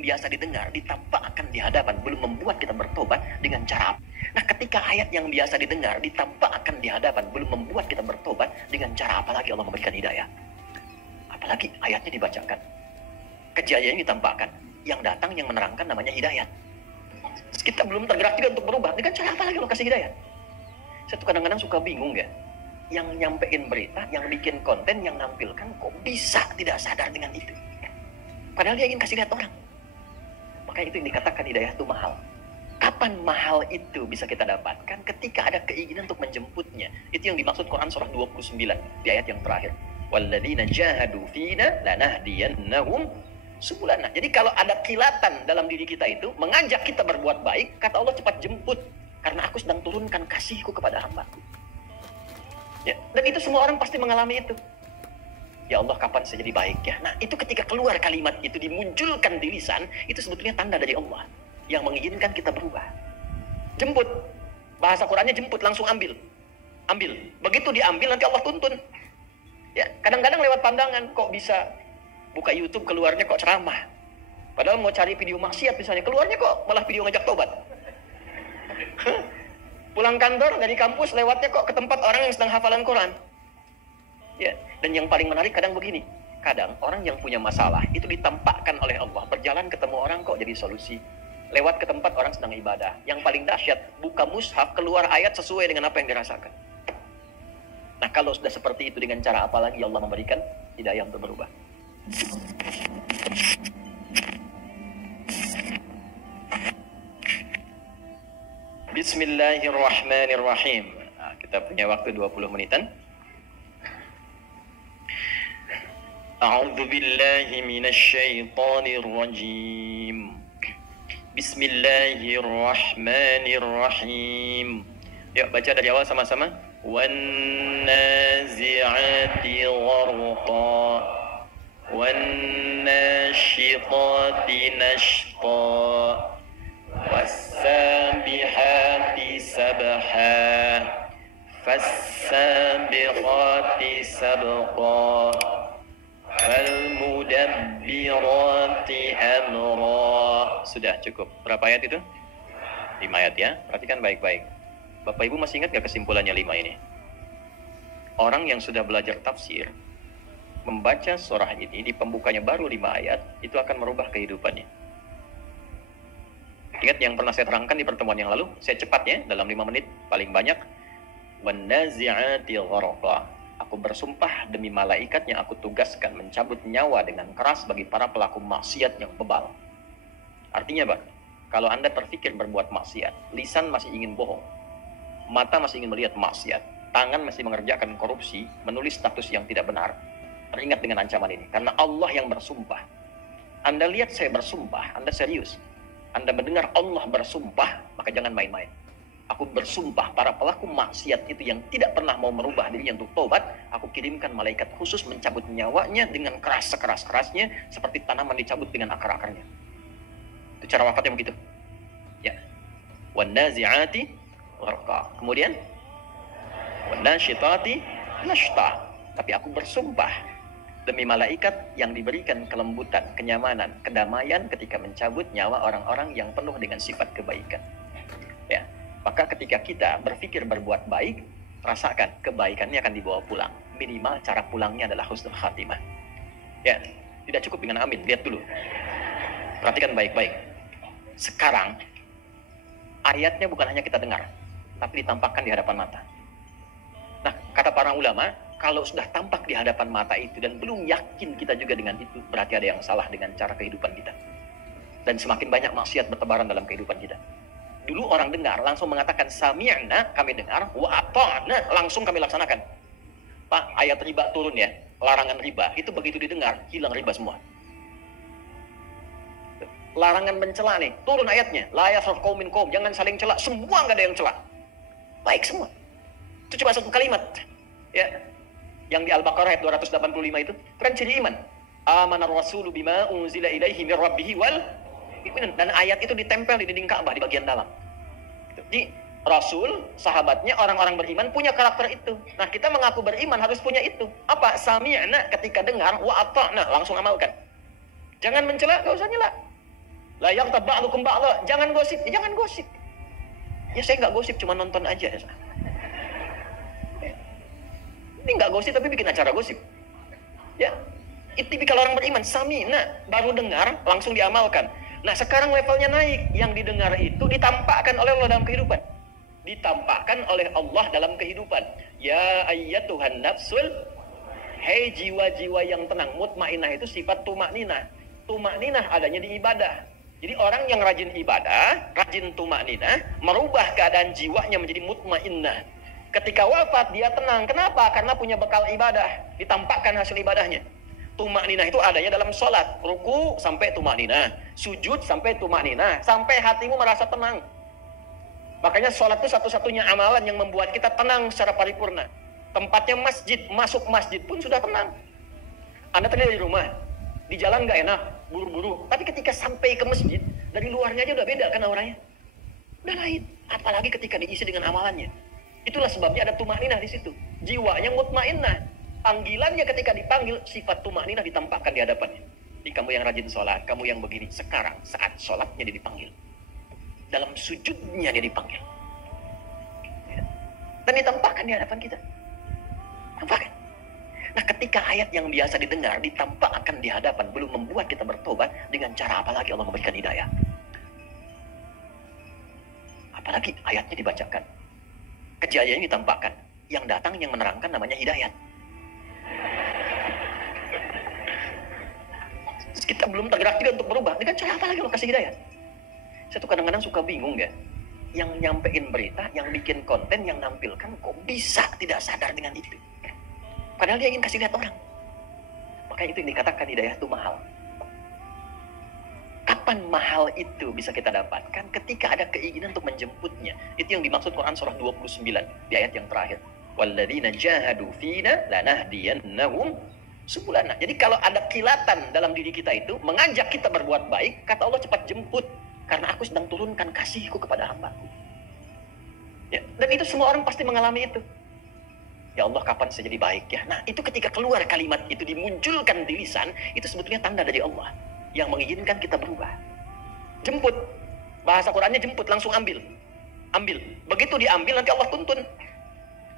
yang biasa didengar ditampakkan di hadapan belum membuat kita bertobat dengan cara apa? Nah, ketika ayat yang biasa didengar ditampakkan di hadapan belum membuat kita bertobat dengan cara apa lagi Allah memberikan hidayah? Apalagi ayatnya dibacakan, kejayaan ditampakkan, yang datang yang menerangkan namanya hidayat. Kita belum tergerak juga untuk berubah, dengan cara apa lagi Allah kasih hidayah? Saya tuh kadang-kadang suka bingung ya, yang nyampein berita, yang bikin konten, yang nampilkan kok bisa tidak sadar dengan itu, padahal dia ingin kasih lihat orang. Makanya itu yang dikatakan hidayah itu mahal. Kapan mahal itu bisa kita dapatkan? Ketika ada keinginan untuk menjemputnya. Itu yang dimaksud Quran surah 29 di ayat yang terakhir, walladzina jahadu fina lanahdiyannahum subulana. Jadi kalau ada kilatan dalam diri kita itu mengajak kita berbuat baik, kata Allah, cepat jemput, karena aku sedang turunkan kasihku kepada hambaku. Ya, dan itu semua orang pasti mengalami itu. Ya Allah, kapan saya jadi baik ya? Nah, itu ketika keluar kalimat itu, dimunculkan di lisan, itu sebetulnya tanda dari Allah yang mengizinkan kita berubah. Jemput, bahasa Qurannya jemput, langsung ambil. Ambil, begitu diambil nanti Allah tuntun. Ya, kadang-kadang lewat pandangan, kok bisa buka YouTube keluarnya kok ceramah, padahal mau cari video maksiat misalnya, keluarnya kok malah video ngajak tobat. Pulang kantor dari kampus lewatnya kok ke tempat orang yang sedang hafalan Quran. Ya, dan yang paling menarik kadang begini, kadang orang yang punya masalah itu ditampakkan oleh Allah, berjalan ketemu orang kok jadi solusi. Lewat ke tempat orang sedang ibadah, yang paling dahsyat, buka mushaf, keluar ayat sesuai dengan apa yang dirasakan. Nah, kalau sudah seperti itu, dengan cara apa lagi Allah memberikan hidayah untuk berubah? Bismillahirrahmanirrahim. Nah, kita punya waktu 20 menitan. A'udzu billahi minasy syaithanir rajim. Bismillahirrahmanirrahim. Yuk baca dari awal sama-sama. Wan nazi'ati gharqa wan nasyitati nashqa was-sabihati sabha fas-sabiqati sabqa fal-mudabbirati amra. Sudah cukup. Berapa ayat itu? 5 ayat ya. Perhatikan baik-baik. Bapak Ibu masih ingat gak kesimpulannya 5 ini? Orang yang sudah belajar tafsir, membaca surah ini di pembukanya baru 5 ayat, itu akan merubah kehidupannya. Ingat yang pernah saya terangkan di pertemuan yang lalu? Saya cepatnya, dalam 5 menit paling banyak. Wan-nazi'ati gharqa. Aku bersumpah demi malaikat yang aku tugaskan mencabut nyawa dengan keras bagi para pelaku maksiat yang bebal. Artinya apa? Kalau Anda terfikir berbuat maksiat, lisan masih ingin bohong, mata masih ingin melihat maksiat, tangan masih mengerjakan korupsi, menulis status yang tidak benar, teringat dengan ancaman ini. Karena Allah yang bersumpah. Anda lihat saya bersumpah, Anda serius. Anda mendengar Allah bersumpah, maka jangan main-main. Aku bersumpah para pelaku maksiat itu yang tidak pernah mau merubah dirinya untuk tobat, aku kirimkan malaikat khusus mencabut nyawanya dengan keras sekeras-kerasnya, seperti tanaman dicabut dengan akar-akarnya. Itu cara wafatnya begitu. Ya. Wan-nazi'ati gharqa. Kemudian wan-nasyitati nashta. Tapi aku bersumpah demi malaikat yang diberikan kelembutan, kenyamanan, kedamaian ketika mencabut nyawa orang-orang yang penuh dengan sifat kebaikan. Ya. Maka ketika kita berpikir berbuat baik, rasakan kebaikannya akan dibawa pulang. Minimal cara pulangnya adalah husnul khatimah. Ya, tidak cukup dengan amin. Lihat dulu. Perhatikan baik-baik. Sekarang, ayatnya bukan hanya kita dengar, tapi ditampakkan di hadapan mata. Nah, kata para ulama, kalau sudah tampak di hadapan mata itu dan belum yakin kita juga dengan itu, berarti ada yang salah dengan cara kehidupan kita. Dan semakin banyak maksiat bertebaran dalam kehidupan kita. Dulu orang dengar langsung mengatakan sami'na, kami dengar, wa ata'na, langsung kami laksanakan. Pak, ayat riba turun ya, larangan riba, itu begitu didengar, hilang riba semua. Larangan mencela nih, turun ayatnya, la yasraf qaumin qaum, jangan saling cela, semua nggak ada yang cela. Baik semua. Itu cuma satu kalimat. Ya. Yang di Al-Baqarah ayat 285 itu kan ciri iman. Amanar rasulu bima unzila ilaihi mir rabbih wal, dan ayat itu ditempel di dinding Ka'bah di bagian dalam. Jadi Rasul, sahabatnya, orang-orang beriman punya karakter itu. Nah, kita mengaku beriman harus punya itu. Apa? Sami'na, ketika dengar, wa ata'na, langsung amalkan. Jangan mencela, gak usah nyela. La yaghtab ba'dukum ba'dha. Jangan gosip, jangan gosip. Ya saya nggak gosip, cuma nonton aja. Ini nggak gosip tapi bikin acara gosip. Ya, itu tipikal orang beriman. Sami'na, baru dengar, langsung diamalkan. Nah sekarang levelnya naik. Yang didengar itu ditampakkan oleh Allah dalam kehidupan. Ditampakkan oleh Allah dalam kehidupan. Ya ayyatuhan nafsul, hei jiwa-jiwa yang tenang. Mutmainah itu sifat tumakninah. Tumakninah adanya di ibadah. Jadi orang yang rajin ibadah, rajin tumakninah, merubah keadaan jiwanya menjadi mutmainnah. Ketika wafat dia tenang. Kenapa? Karena punya bekal ibadah. Ditampakkan hasil ibadahnya. Tumakninah itu adanya dalam sholat. Ruku sampai tumakninah. Sujud sampai tumakninah. Sampai hatimu merasa tenang. Makanya sholat itu satu-satunya amalan yang membuat kita tenang secara paripurna. Tempatnya masjid. Masuk masjid pun sudah tenang. Anda tadi dari rumah. Di jalan gak enak. Buru-buru. Tapi ketika sampai ke masjid. Dari luarnya aja udah beda kan auranya. Udah lain. Apalagi ketika diisi dengan amalannya. Itulah sebabnya ada tumakninah di situ. Jiwanya mutmainnah. Panggilannya ketika dipanggil, sifat tumakninah ditampakkan di hadapannya. Jadi kamu yang rajin sholat, kamu yang begini. Sekarang saat sholatnya dia dipanggil. Dalam sujudnya dia dipanggil. Dan ditampakkan di hadapan kita. Tampakkan. Nah ketika ayat yang biasa didengar ditampakkan di hadapan, belum membuat kita bertobat, dengan cara apa lagi Allah memberikan hidayah? Apalagi ayatnya dibacakan. Kejadiannya ditampakkan. Yang datang yang menerangkan namanya hidayat. Terus kita belum tergerak juga untuk berubah. Dengan cara apa lagi Allah kasih hidayat? Saya tuh kadang-kadang suka bingung ya. Yang nyampein berita, yang bikin konten, yang nampilkan, kok bisa tidak sadar dengan itu? Padahal dia ingin kasih lihat orang. Makanya itu yang dikatakan hidayah itu mahal. Kapan mahal itu bisa kita dapatkan? Ketika ada keinginan untuk menjemputnya. Itu yang dimaksud Quran surah 29 di ayat yang terakhir. Walladzina jahadu fina lanahdiyannahum subulana. Jadi kalau ada kilatan dalam diri kita itu mengajak kita berbuat baik, kata Allah cepat jemput karena aku sedang turunkan kasihku kepada hambaku. Ya, dan itu semua orang pasti mengalami itu. Ya Allah, kapan saya jadi baik ya? Nah, itu ketika keluar kalimat itu dimunculkan di lisan, itu sebetulnya tanda dari Allah yang mengizinkan kita berubah. Jemput. Bahasa Qurannya jemput, langsung ambil. Ambil. Begitu diambil nanti Allah tuntun.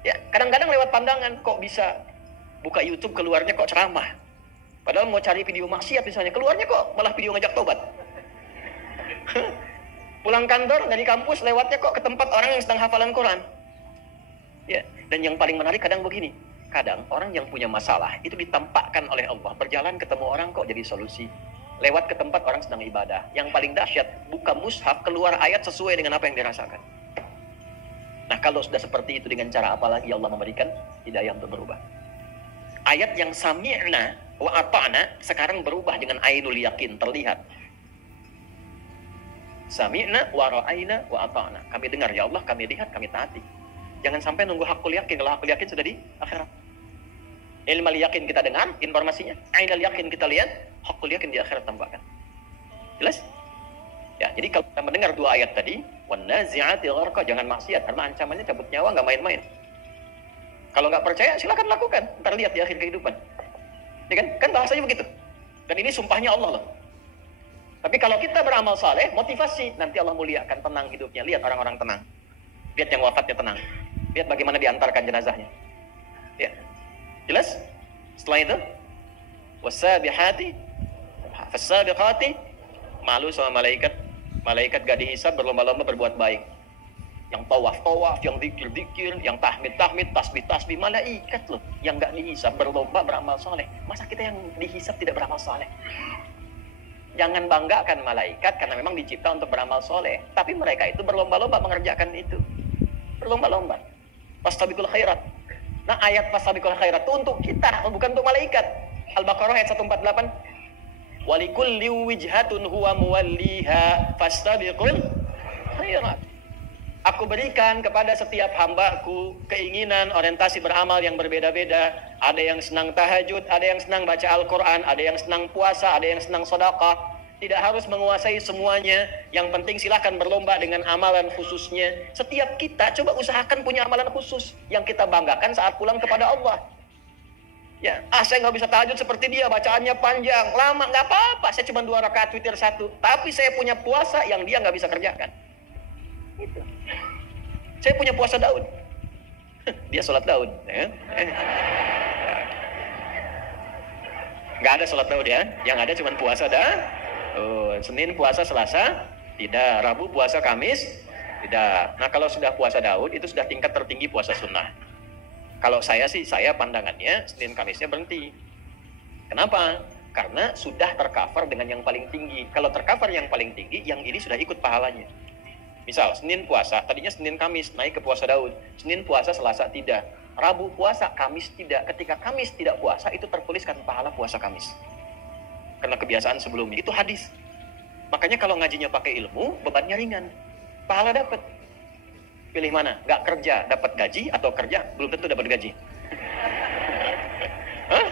Ya, kadang-kadang lewat pandangan kok bisa buka YouTube keluarnya kok ceramah. Padahal mau cari video maksiat misalnya, keluarnya kok malah video ngajak tobat. Pulang kantor dari kampus lewatnya kok ke tempat orang yang sedang hafalan Quran. Ya, dan yang paling menarik kadang begini. Kadang orang yang punya masalah itu ditampakkan oleh Allah, berjalan ketemu orang kok jadi solusi. Lewat ke tempat orang sedang ibadah. Yang paling dahsyat, buka mushaf, keluar ayat sesuai dengan apa yang dirasakan. Nah kalau sudah seperti itu, dengan cara apa lagi Allah memberikan hidayah untuk berubah? Ayat yang sami'na wa ata'na sekarang berubah dengan ainul yakin, terlihat. Sami'na wa ra'ayna wa ata'na. Kami dengar, ya Allah, kami lihat, kami taati. Jangan sampai nunggu hakul yakin. Kalau hakul yakin sudah di akhirat. Ilmal yakin kita dengar informasinya, ainul yakin kita lihat, hakul yakin di akhirat tampakkan. Jelas? Ya, jadi kalau kita mendengar dua ayat tadi, wan nazi'ati gharqa, jangan maksiat karena ancamannya cabut nyawa, nggak main-main. Kalau nggak percaya silakan lakukan, ntar lihat di akhir kehidupan. Ya kan? Kan bahasanya begitu. Dan ini sumpahnya Allah loh. Tapi kalau kita beramal saleh, motivasi, nanti Allah muliakan, tenang hidupnya. Lihat orang-orang tenang. Lihat yang wafatnya tenang. Lihat bagaimana diantarkan jenazahnya. Ya. Jelas? Setelah itu, wasabihati, fasabiqati, malu sama malaikat. Malaikat gak dihisab, berlomba-lomba berbuat baik. Yang tawaf, yang zikir, yang tahmid, tasbih, malaikat loh. Yang gak dihisab, berlomba beramal soleh. Masa kita yang dihisab tidak beramal soleh? Jangan banggakan malaikat karena memang dicipta untuk beramal soleh. Tapi mereka itu berlomba-lomba mengerjakan itu. Berlomba-lomba. Fastabiqul khairat. Nah ayat fastabiqul khairat itu untuk kita, bukan untuk malaikat. Al-Baqarah ayat 148. Walikulli wijhatun huwa muwalliha fastabiqul khairat. Aku berikan kepada setiap hambaku keinginan, orientasi beramal yang berbeda-beda. Ada yang senang tahajud, ada yang senang baca Al-Quran, ada yang senang puasa, ada yang senang sedekah. Tidak harus menguasai semuanya. Yang penting silahkan berlomba dengan amalan khususnya. Setiap kita coba usahakan punya amalan khusus yang kita banggakan saat pulang kepada Allah. Ya, saya nggak bisa tahajud seperti dia, bacaannya panjang, lama, nggak apa-apa. Saya cuma 2 rakaat witir 1. Tapi saya punya puasa yang dia nggak bisa kerjakan. Gitu. Saya punya puasa Daud. Dia sholat Daud. Ya. Nggak ada sholat Daud ya. Yang ada cuma puasa Senin puasa, Selasa tidak, Rabu puasa, Kamis tidak. Nah kalau sudah puasa Daud itu sudah tingkat tertinggi puasa sunnah. Kalau saya pandangannya Senin Kamisnya berhenti. Kenapa? Karena sudah tercover dengan yang paling tinggi. Kalau tercover yang paling tinggi, yang ini sudah ikut pahalanya. Misal Senin puasa, tadinya Senin Kamis naik ke puasa Daud. Senin puasa, Selasa tidak. Rabu puasa, Kamis tidak. Ketika Kamis tidak puasa, itu tertuliskan pahala puasa Kamis. Karena kebiasaan sebelumnya. Itu hadis. Makanya kalau ngajinya pakai ilmu, bebannya ringan. Pahala dapat. Pilih mana? Gak kerja, dapat gaji, atau kerja, belum tentu dapat gaji. Hah?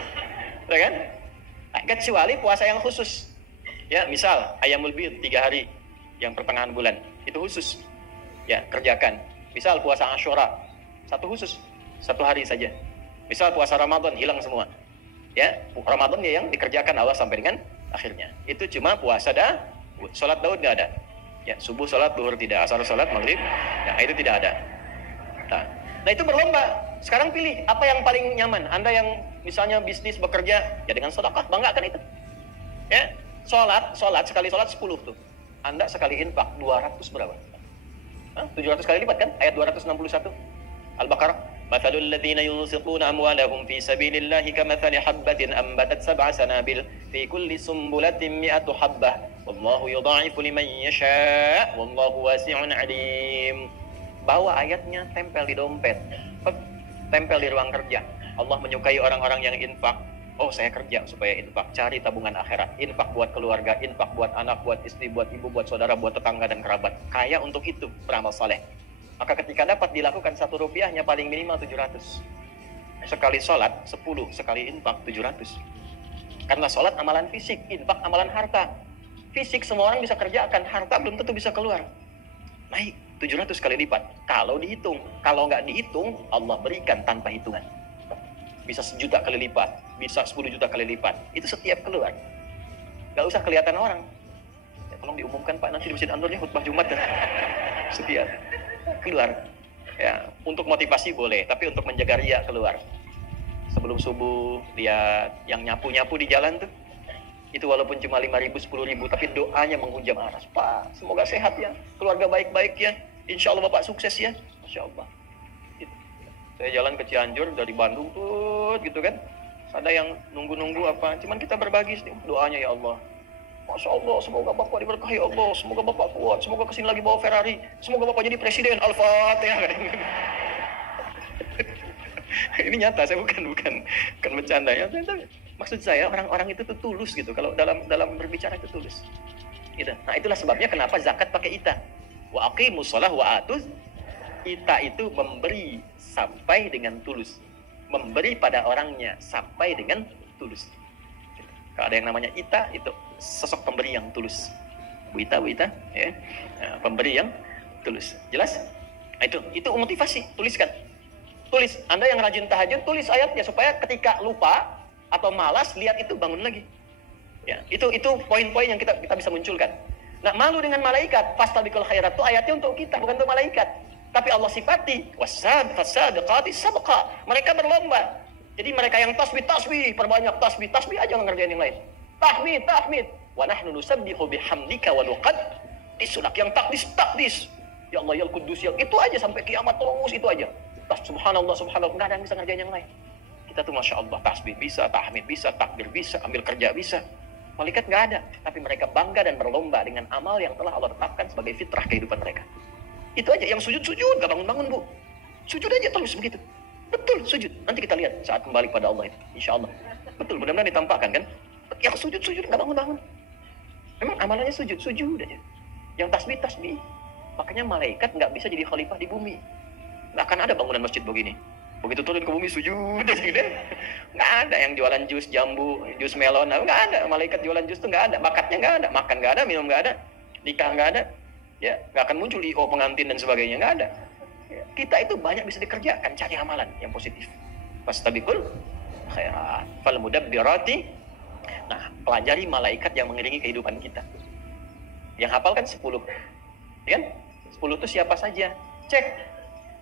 Ya kan? Kecuali puasa yang khusus. Ya, misal Ayyamul Bid 3 hari yang pertengahan bulan, itu khusus. Ya, kerjakan. Misal puasa Asyura, 1 khusus, 1 hari saja. Misal puasa Ramadan, hilang semua. Ya, Ramadan ya yang dikerjakan awal sampai dengan akhirnya. Itu cuma puasa sholat Daud nggak ada. Ya, subuh sholat, duhur tidak, asar sholat, maghrib, ya itu tidak ada. Nah itu berlomba. Sekarang pilih apa yang paling nyaman. Anda yang misalnya bisnis bekerja, ya dengan sedekah, banggakan itu. Ya, sholat sekali sholat 10 tuh. Anda sekali infak 200 berapa? 700 kali lipat kan? Ayat 261 Al-Baqarah. Mathalul ladzina yunfiquna amwalahum fi sabilillahi kamathali habbatin ambatat 7 sanabil fi kulli sumbulatin 100 habbah wallahu yudha'ifu liman yasha' wallahu wasi'un 'alim. Bawa ayatnya, tempel di dompet, tempel di ruang kerja. Allah menyukai orang-orang yang infak. Oh, saya kerja supaya infak, cari tabungan akhirat, infak buat keluarga, infak buat anak, buat istri, buat ibu, buat saudara, buat tetangga dan kerabat. Kaya untuk itu, beramal saleh. Maka ketika dapat dilakukan 1 rupiahnya paling minimal 700. Sekali sholat 10, sekali infak 700. Karena sholat amalan fisik, infak amalan harta. Fisik semua orang bisa kerjakan, harta belum tentu bisa keluar. Naik 700 kali lipat. Kalau dihitung, kalau nggak dihitung, Allah berikan tanpa hitungan. Bisa 1 juta kali lipat, bisa 10 juta kali lipat. Itu setiap keluar. Nggak usah kelihatan orang. Ya, tolong diumumkan Pak, nanti di Masjid Anwar khutbah Jumat dan setiap keluar. Ya, untuk motivasi boleh, tapi untuk menjaga riya keluar. Sebelum subuh lihat yang nyapu-nyapu di jalan tuh. Itu walaupun cuma 5.000, 10.000, tapi doanya menghujam aras. Pak, semoga sehat ya, keluarga baik-baik ya. Insya Allah Bapak sukses ya. Masya Allah. Gitu. Saya jalan ke Cianjur dari Bandung tuh, gitu kan. Ada yang nunggu-nunggu apa, cuman kita berbagi doanya ya Allah. Masya Allah, semoga Bapak diberkahi Allah, semoga Bapak kuat, semoga kesini lagi bawa Ferrari, semoga Bapak jadi presiden. Al-Fatihah. Ini nyata, saya bukan bercanda ya. Maksud saya orang-orang itu tuh tulus gitu. Kalau dalam berbicara itu tulus. Gitu. Nah itulah sebabnya kenapa zakat pakai ita. Wa aqimus shalah wa atuz. Ita itu memberi sampai dengan tulus. Memberi pada orangnya sampai dengan tulus. Gitu. Kalau ada yang namanya ita, itu sosok pemberi yang tulus. Bu Ita, ya. Nah, pemberi yang tulus. Jelas? Nah, itu motivasi, tuliskan. Tulis. Anda yang rajin tahajud, tulis ayatnya supaya ketika lupa atau malas lihat itu bangun lagi. Ya, itu poin-poin yang kita bisa munculkan. Nah, malu dengan malaikat, fastabiqul khairat itu ayatnya untuk kita, bukan untuk malaikat. Tapi Allah sifati was-sabiqati sabqa. Mereka berlomba. Jadi mereka yang tasbih, perbanyak tasbih aja ngerjain yang lain. Tahmid. Wa nahnu nusabbihu bihamdika wa nuqaddisunak. Yang takdis. Ya Allah, ya Qudus, ya itu aja sampai kiamat terus itu aja. Subhanallah, enggak ada yang bisa ngerjain yang lain. Kita tuh Masya Allah, tasbih bisa, tahmid bisa, takbir bisa, ambil kerja bisa. Malaikat nggak ada, tapi mereka bangga dan berlomba dengan amal yang telah Allah tetapkan sebagai fitrah kehidupan mereka. Itu aja, yang sujud, nggak bangun-bangun Bu. Sujud aja terus begitu. Betul, sujud. Nanti kita lihat saat kembali pada Allah itu, Insya Allah. Betul, mudah-mudahan ditampakkan kan. Yang sujud, nggak bangun-bangun. Memang amalannya sujud aja. Yang tasbih. Makanya malaikat nggak bisa jadi khalifah di bumi. Nggak akan ada bangunan masjid begini. Begitu turun ke bumi sujud aja gitu. Nggak ada yang jualan jus jambu, jus melon, nggak ada. Malaikat jualan jus tuh nggak ada. Bakatnya nggak ada, makan nggak ada, minum nggak ada, nikah nggak ada. Ya, nggak akan muncul IO pengantin dan sebagainya, nggak ada. Ya, kita itu banyak bisa dikerjakan, cari amalan yang positif. Fastabiqul khairat. Fal mudabbirati. Nah, pelajari malaikat yang mengiringi kehidupan kita. Yang hafal kan 10. Ya kan? 10 itu siapa saja? Cek.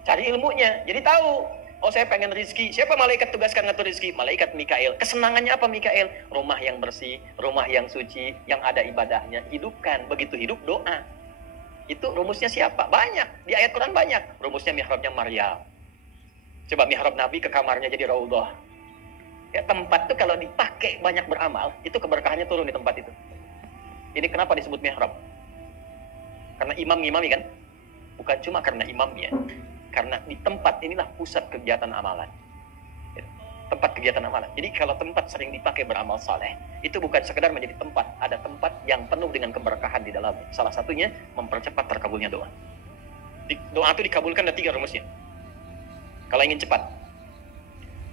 Cari ilmunya. Jadi tahu. Oh, saya pengen rizki. Siapa malaikat tugaskan ngatur rizki? Malaikat Mikail. Kesenangannya apa Mikail? Rumah yang bersih, rumah yang suci, yang ada ibadahnya. Hidupkan. Begitu hidup, doa. Itu rumusnya siapa? Banyak. Di ayat Quran banyak. Rumusnya mihrabnya Maryam. Coba mihrab Nabi ke kamarnya jadi raudhah. Ya, tempat itu kalau dipakai banyak beramal, itu keberkahannya turun di tempat itu. Ini kenapa disebut mihrab? Karena imam ngimami kan? Bukan cuma karena imamnya. Karena di tempat inilah pusat kegiatan amalan. Tempat kegiatan amalan. Jadi kalau tempat sering dipakai beramal saleh, itu bukan sekedar menjadi tempat. Ada tempat yang penuh dengan keberkahan di dalamnya. Salah satunya mempercepat terkabulnya doa. Doa itu dikabulkan ada 3 rumusnya. Kalau ingin cepat.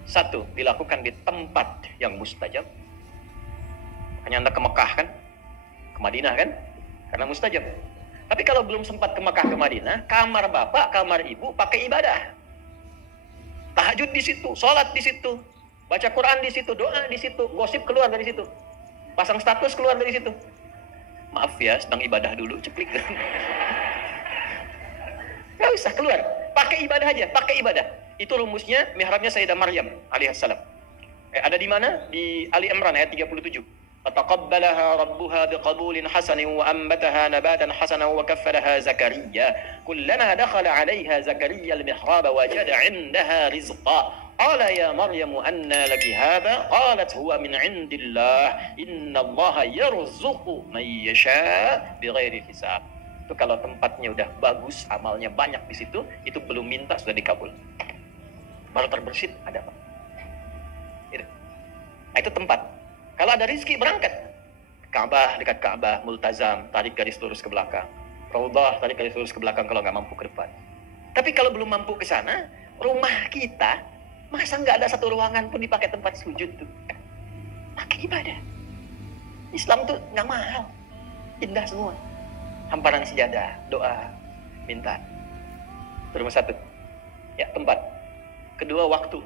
1, dilakukan di tempat yang mustajab. Makanya Anda ke Mekah kan? Ke Madinah kan? Karena mustajab. Tapi kalau belum sempat ke Mekah ke Madinah, kamar bapak, kamar ibu pakai ibadah. Tahajud di situ, sholat di situ, baca Quran di situ, doa di situ, gosip keluar dari situ, pasang status keluar dari situ. Maaf ya, sedang ibadah dulu, ceplik. Gak usah keluar, pakai ibadah aja, pakai ibadah. Itu rumusnya mihrabnya Sayyidah Maryam alaihissalam. Ada di mana? Di Ali Imran ayat 37. Fataqabbalaha rabbuha biqabulin hasanin wa ambataha nabatan hasanan wa kaffalaha Zakaria. Kullama dakhala 'alayha Zakaria al-mihraba wajada 'indaha rizqa. Qala ya Maryam anna laki hadha? Qalat huwa min 'indillah. Innallaha yarzuqu man yasha' bighairi hisab. Itu kalau tempatnya udah bagus, amalnya banyak di situ, itu belum minta sudah dikabul. Baru terbersit ada apa? Itu tempat. Kalau ada rizki berangkat. Ka'bah, dekat Ka'bah, multazam, tarik garis lurus ke belakang. Raudhah, tarik garis lurus ke belakang kalau nggak mampu ke depan. Tapi kalau belum mampu ke sana, rumah kita masa nggak ada satu ruangan pun dipakai tempat sujud tuh. Pakai ibadah. Islam tuh nggak mahal, indah semua. Hamparan sejadah, doa, minta. Itu rumah 1. Ya, tempat. Kedua, waktu.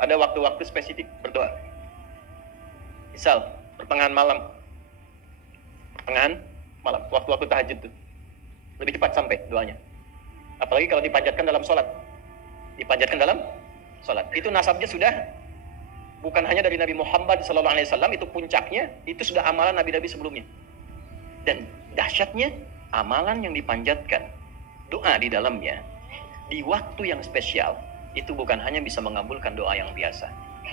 Ada waktu-waktu spesifik berdoa. Misal, pertengahan malam. Waktu-waktu tahajud tuh. Lebih cepat sampai doanya. Apalagi kalau dipanjatkan dalam sholat. Itu nasabnya sudah bukan hanya dari Nabi Muhammad SAW, itu puncaknya, itu sudah amalan nabi-nabi sebelumnya. Dan dahsyatnya, amalan yang dipanjatkan, doa di dalamnya, di waktu yang spesial, itu bukan hanya bisa mengabulkan doa yang biasa,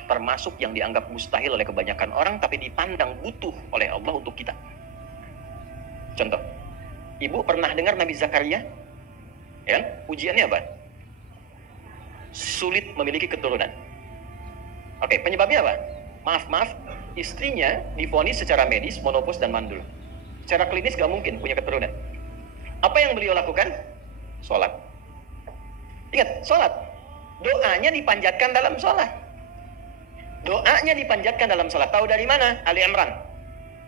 termasuk yang dianggap mustahil oleh kebanyakan orang, tapi dipandang butuh oleh Allah untuk kita. Contoh, ibu pernah dengar Nabi Zakaria? Ya, ujiannya apa? Sulit memiliki keturunan. Oke, penyebabnya apa? Maaf, istrinya divonis secara medis monopos dan mandul. Secara klinis gak mungkin punya keturunan. Apa yang beliau lakukan? Sholat. Ingat, sholat. Doanya dipanjatkan dalam sholat. Tahu dari mana? Ali Imran.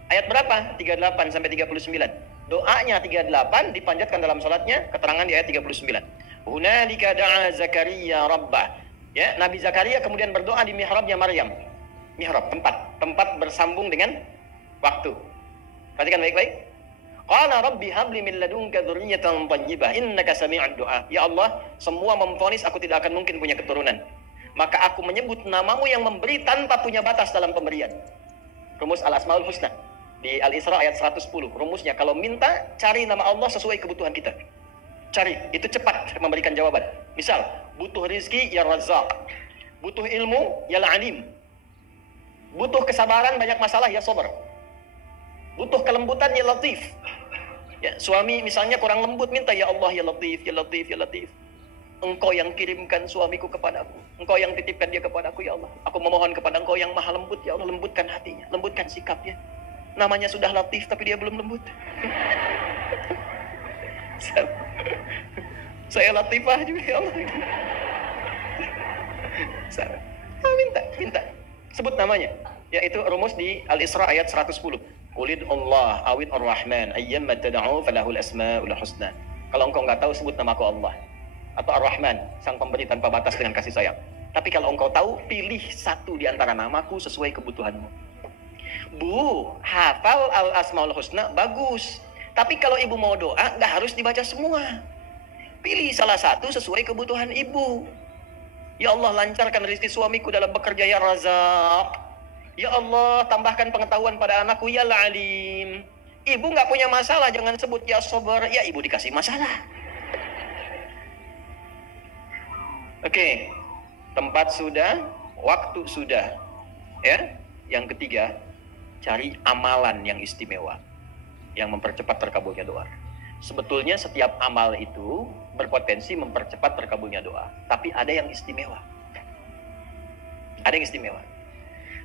Ayat berapa? 38 sampai 39. Doanya 38 dipanjatkan dalam sholatnya. Keterangan di ayat 39. Hunalika da'a Zakaria rabbah. Ya, Nabi Zakaria kemudian berdoa di mihrabnya Maryam. Mihrab, tempat bersambung dengan waktu. Perhatikan baik-baik. Qala rabbi habli min ladunka dzurriyyatan thayyibah innaka sami'ud du'a. Ya Allah, semua memvonis aku tidak akan mungkin punya keturunan. Maka aku menyebut namamu yang memberi tanpa punya batas dalam pemberian. Rumus Al-Asmaul Husna di Al-Isra ayat 110. Rumusnya kalau minta cari nama Allah sesuai kebutuhan kita. Cari, itu cepat memberikan jawaban. Misal, butuh rizki ya Razzaq. Butuh ilmu ya Al-Alim. Butuh kesabaran banyak masalah ya Sabar. Butuh kelembutan ya Latif. Ya, suami misalnya kurang lembut, minta ya Allah ya Latif, ya Latif, ya Latif. Engkau yang kirimkan suamiku kepadaku, Engkau yang titipkan dia kepadaku ya Allah. Aku memohon kepada Engkau yang maha lembut ya Allah, lembutkan hatinya, lembutkan sikapnya. Namanya sudah Latif tapi dia belum lembut. Saya Latifah juga ya Allah. Minta. Sebut namanya. Yaitu rumus di Al-Isra ayat 110. Qulid Allah awid ar-Rahman ayyamma tad'u falahul asmaul husna. Kalau engkau enggak tahu sebut namaku Allah atau Ar-Rahman, sang pemberi tanpa batas dengan kasih sayang. Tapi kalau engkau tahu, pilih satu di antara namaku sesuai kebutuhanmu. Bu, hafal al-asmaul husna, bagus. Tapi kalau ibu mau doa, nggak harus dibaca semua. Pilih salah satu sesuai kebutuhan ibu. Ya Allah, lancarkan rezeki suamiku dalam bekerja, ya Razak. Ya Allah, tambahkan pengetahuan pada anakku, ya Alim. Ibu nggak punya masalah, jangan sebut ya Sabar. Ya ibu dikasih masalah. Oke, tempat sudah, waktu sudah. Ya, yang ketiga, cari amalan yang istimewa, yang mempercepat terkabulnya doa. Sebetulnya setiap amal itu berpotensi mempercepat terkabulnya doa, tapi ada yang istimewa. Ada yang istimewa.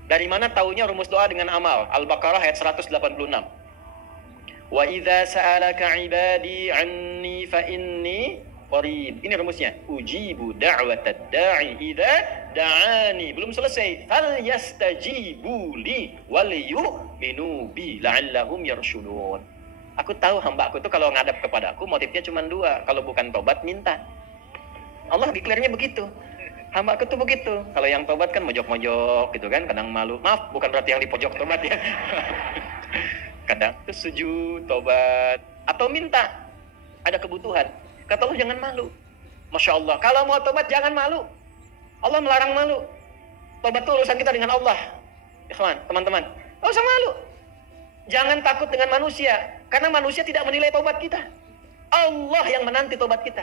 Dari mana taunya rumus doa dengan amal? Al-Baqarah ayat 186. Wa idza sa'alaka 'ibadi 'anni fa inni qarib. Ini rumusnya. Ujibu da'watad da'i idza da'ani. Belum selesai. Fal yastajibu li wal yu'minu bi la'allahum yarshudun. Aku tahu hamba-Aku itu kalau ngadap kepadaku motifnya cuma dua. Kalau bukan tobat, minta. Allah declare-nya begitu. Hamba-Aku tuh begitu. Kalau yang tobat kan mojok-mojok gitu kan, kadang malu. Maaf, bukan berarti yang di pojok tobat ya. Kadang tuh sujud, tobat, atau minta. Ada kebutuhan. Kata Allah, jangan malu. Masya Allah. Kalau mau tobat, jangan malu. Allah melarang malu. Tobat itu urusan kita dengan Allah. Ikhwan, teman-teman. Gak usah malu. Jangan takut dengan manusia. Karena manusia tidak menilai tobat kita. Allah yang menanti tobat kita.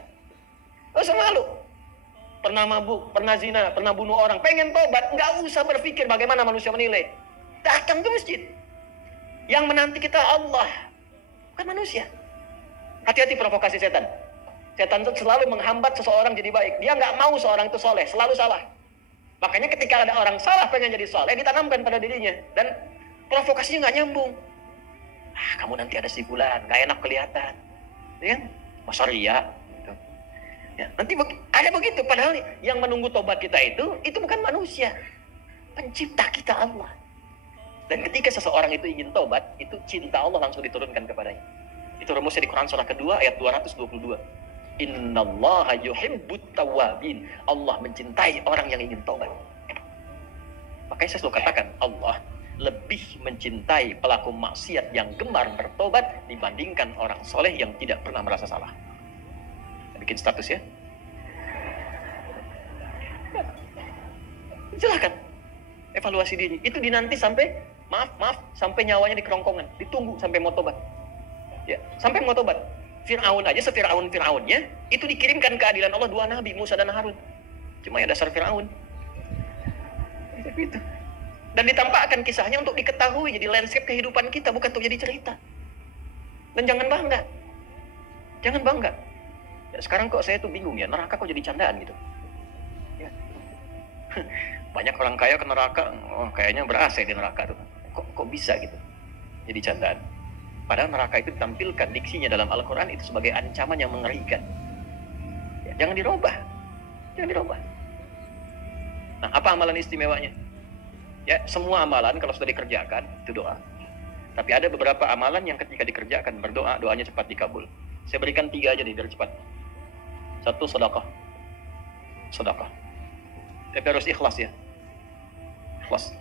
Gak usah malu. Pernah mabuk, pernah zina, pernah bunuh orang. Pengen tobat, nggak usah berpikir bagaimana manusia menilai. Datang ke masjid. Yang menanti kita Allah. Bukan manusia. Hati-hati provokasi setan. Setan itu selalu menghambat seseorang jadi baik. Dia nggak mau seorang itu soleh, selalu salah. Makanya ketika ada orang salah pengen jadi soleh, ditanamkan pada dirinya. Dan provokasinya nggak nyambung. Kamu nanti ada si fulan, nggak enak kelihatan. Ya kan? Masa ria. Gitu. Ya, nanti ada begitu. Padahal yang menunggu tobat kita itu bukan manusia. Pencipta kita Allah. Dan ketika seseorang itu ingin tobat, itu cinta Allah langsung diturunkan kepadanya. Itu rumusnya di Quran surah kedua ayat 222. Innallaha yuhibbut tawwabin. Allah mencintai orang yang ingin tobat. Makanya saya selalu katakan, Allah lebih mencintai pelaku maksiat yang gemar bertobat dibandingkan orang soleh yang tidak pernah merasa salah. Bikin status ya. Silakan evaluasi diri. Itu dinanti sampai maaf sampai nyawanya di kerongkongan, ditunggu sampai mau tobat. Ya, sampai mau tobat. Fir'aun aja, Fir'aunnya itu dikirimkan keadilan Allah 2 nabi, Musa dan Harun. Cuma ya dasar Fir'aun. Itu. Dan ditampakkan kisahnya untuk diketahui jadi landscape kehidupan kita, bukan untuk jadi cerita. Dan jangan bangga. Jangan bangga. Ya, sekarang kok saya tuh bingung ya, neraka kok jadi candaan gitu. Ya. Banyak orang kaya ke neraka, kayaknya ber-AC di neraka tuh. Kok bisa gitu jadi candaan. Padahal neraka itu ditampilkan diksinya dalam Al-Quran itu sebagai ancaman yang mengerikan. Ya, jangan dirubah. Jangan dirubah. Nah, apa amalan istimewanya? Ya, semua amalan kalau sudah dikerjakan itu doa. Tapi ada beberapa amalan yang ketika dikerjakan berdoa, doanya cepat dikabul. Saya berikan 3 aja nih biar cepat. 1, sedekah. Sedekah. Tapi harus ikhlas ya. Ikhlas.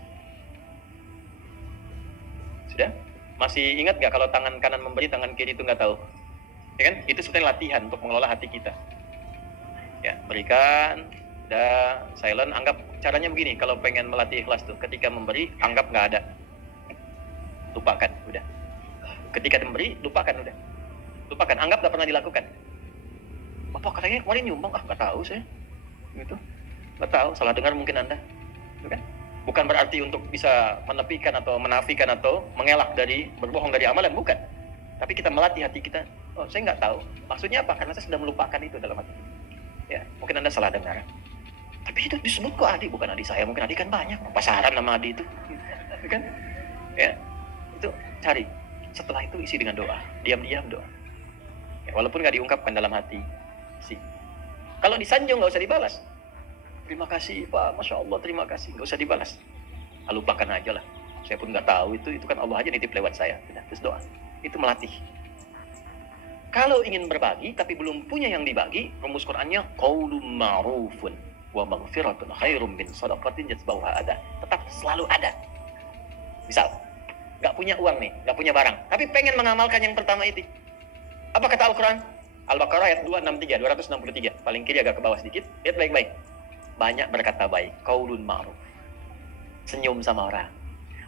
Sudah? Masih ingat nggak kalau tangan kanan memberi, tangan kiri itu nggak tahu? Ya kan? Itu sebenarnya latihan untuk mengelola hati kita. Ya, berikan, udah silent, anggap caranya begini. Kalau pengen melatih ikhlas tuh, ketika memberi, anggap nggak ada. Lupakan, udah. Ketika memberi, lupakan, udah. Lupakan, anggap nggak pernah dilakukan. Bapak katanya kemarin nyumbang, nggak tahu saya. Gitu. Nggak tahu, salah dengar mungkin Anda. Gitu kan? Bukan berarti untuk bisa menepikan atau menafikan atau mengelak dari berbohong dari amalan, bukan. Tapi kita melatih hati kita. Oh, saya nggak tahu. Maksudnya apa? Karena saya sudah melupakan itu dalam hati. Ya, mungkin Anda salah dengar. Tapi itu disebut kok Adi, bukan Adi saya. Mungkin Adi kan banyak. Pasaran nama Adi itu. Kan? Ya, itu cari. Setelah itu isi dengan doa. Diam-diam doa. Ya, walaupun nggak diungkapkan dalam hati. Kalau disanjung nggak usah dibalas. Terima kasih Pak, Masya Allah, terima kasih. Nggak usah dibalas. Lupakan aja lah. Saya pun nggak tahu itu kan Allah aja nitip lewat saya. Terus doa. Itu melatih. Kalau ingin berbagi tapi belum punya yang dibagi, rumus Qur'annya qaulun ma'rufun. Wa maghfiratun khairum min shadaqatin yatba'uha ada. Tetap selalu ada. Misal, nggak punya uang nih, nggak punya barang, tapi pengen mengamalkan yang pertama itu. Apa kata Al-Quran? Al-Baqarah ayat 263, paling kiri agak ke bawah sedikit. Lihat baik-baik. Banyak berkata baik, qaulun ma'ruf. Senyum sama orang.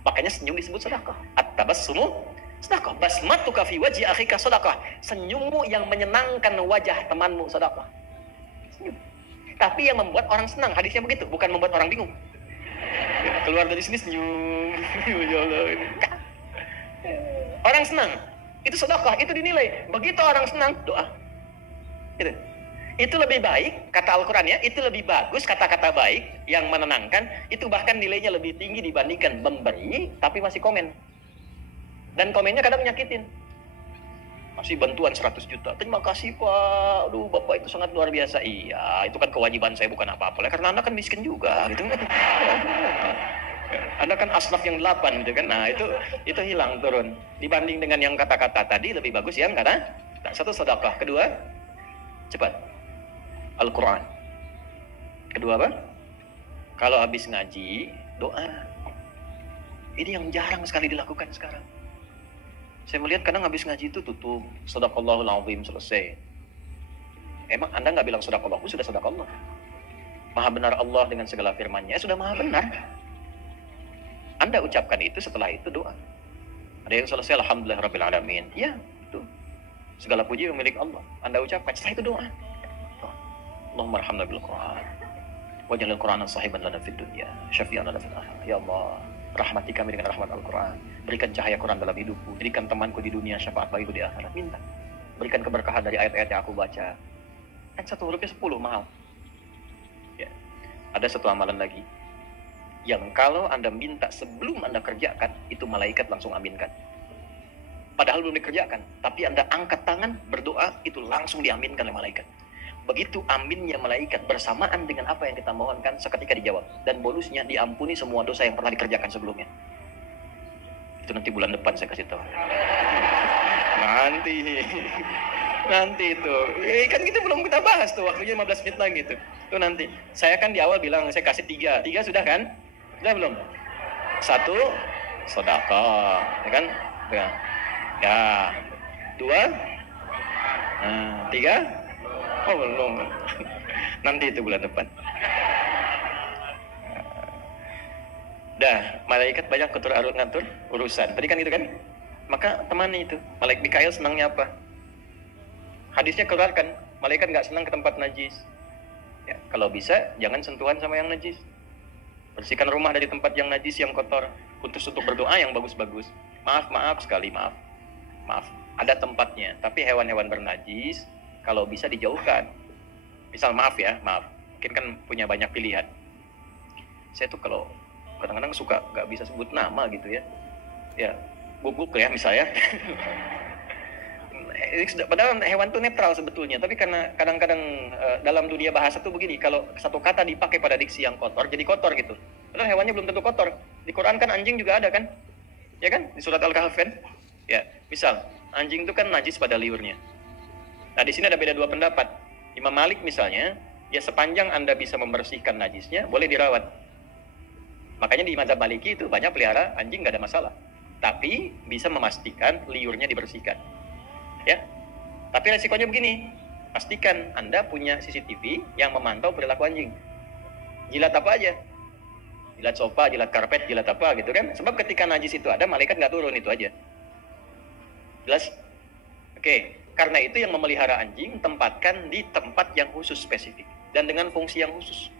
Makanya senyum disebut sedekah. At-tabassumu sedekah. Basmatuka fi wajhi akhika sedekah. Senyummu yang menyenangkan wajah temanmu sedekah. Senyum. Tapi yang membuat orang senang, hadisnya begitu, bukan membuat orang bingung. Keluar dari sini senyum. Ya Allah. Orang senang, itu sedekah, itu dinilai. Begitu orang senang, doa. Itu lebih baik, kata Al-Quran ya, itu lebih bagus kata-kata baik yang menenangkan, itu bahkan nilainya lebih tinggi dibandingkan memberi tapi masih komen. Dan komennya kadang menyakitin. Masih bantuan 100 juta. Terima kasih Pak. Aduh, Bapak itu sangat luar biasa. Iya, itu kan kewajiban saya, bukan apa-apa. Karena Anda kan miskin juga gitu kan. Anda kan asnaf yang 8 gitu kan. Nah, itu hilang, turun. Dibanding dengan yang kata-kata tadi lebih bagus yang kata satu sedekah, kedua cepat Al-Quran. Kedua apa? Kalau habis ngaji, doa. Ini yang jarang sekali dilakukan sekarang. Saya melihat kadang habis ngaji itu tutup, sadaqallahul azim, selesai. Emang Anda nggak bilang sadaqallahu, sudah sadaqallah. Maha benar Allah dengan segala firman-Nya, sudah maha benar. Anda ucapkan itu, setelah itu doa. Ada yang selesai, alhamdulillah rabbil alamin. Ya, itu. Segala puji milik Allah. Anda ucapkan, setelah itu doa. Allahumma arhamna bil Qur'an. Waj'alil Qur'ana sahiban lana fid dunya, syafi'an lana fil akhirah. Ya Allah, rahmati kami dengan rahmat Al-Quran. Berikan cahaya Quran dalam hidupku. Berikan temanku di dunia, syafaat bagiku di akhirat. Minta. Berikan keberkahan dari ayat-ayat yang aku baca. Kan satu hurufnya 10, mahal. Ya. Ada satu amalan lagi. Yang kalau Anda minta sebelum Anda kerjakan, itu malaikat langsung aminkan. Padahal belum dikerjakan. Tapi Anda angkat tangan, berdoa, itu langsung diaminkan oleh malaikat. Begitu aminnya malaikat bersamaan dengan apa yang kita mohonkan, seketika dijawab. Dan bonusnya diampuni semua dosa yang pernah dikerjakan sebelumnya. Itu nanti bulan depan saya kasih tahu. Nanti itu. Kan kita belum kita bahas tuh, waktunya 15 menit lagi tuh. Itu nanti. Saya kan di awal bilang saya kasih 3. 3 sudah kan? Sudah belum? 1, sedekah, ya kan? Ya. 2, 3. Oh belum. Nanti itu bulan depan. Dah, malaikat banyak ngatur urusan. Tadi kan itu kan? Maka temani itu. Malaikat Mikail senangnya apa? Hadisnya keluarkan. Malaikat nggak senang ke tempat najis. Ya, kalau bisa jangan sentuhan sama yang najis. Bersihkan rumah dari tempat yang najis, yang kotor. Khusus untuk berdoa yang bagus-bagus. Maaf sekali, maaf. Ada tempatnya. Tapi hewan-hewan bernajis kalau bisa dijauhkan. Misal maaf. Mungkin kan punya banyak pilihan. Saya tuh kalau kadang-kadang suka nggak bisa sebut nama gitu ya. Ya, bubuk ya misalnya. Padahal hewan tuh netral sebetulnya. Tapi karena kadang-kadang dalam dunia bahasa tuh begini. Kalau satu kata dipakai pada diksi yang kotor, jadi kotor gitu. Padahal hewannya belum tentu kotor. Di Quran kan anjing juga ada kan? Ya kan? Di surat Al-Kahf kan? Ya, misal anjing itu kan najis pada liurnya. Nah, di sini ada beda 2 pendapat. Imam Malik misalnya, ya sepanjang Anda bisa membersihkan najisnya, boleh dirawat. Makanya di mazhab Maliki itu banyak pelihara anjing nggak ada masalah. Tapi bisa memastikan liurnya dibersihkan. Ya. Tapi resikonya begini, pastikan Anda punya CCTV yang memantau perilaku anjing. Jilat apa aja? Jilat sofa, jilat karpet, jilat apa gitu kan? Sebab ketika najis itu ada, malaikat nggak turun, itu aja. Jelas? Oke. Karena itu yang memelihara anjing tempatkan di tempat yang khusus spesifik dan dengan fungsi yang khusus.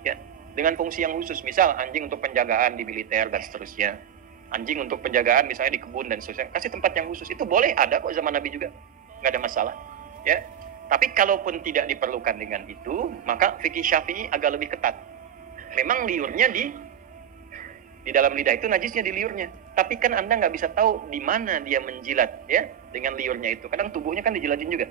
Ya, dengan fungsi yang khusus. Misal anjing untuk penjagaan di militer dan seterusnya. Anjing untuk penjagaan misalnya di kebun dan seterusnya. Kasih tempat yang khusus. Itu boleh, ada kok zaman Nabi juga. Nggak ada masalah. Ya. Tapi kalaupun tidak diperlukan dengan itu, maka fikih Syafi'i agak lebih ketat. Memang liurnya di dalam lidah itu najisnya di liurnya. Tapi kan Anda nggak bisa tahu di mana dia menjilat ya dengan liurnya itu. Kadang tubuhnya kan dijilatin juga.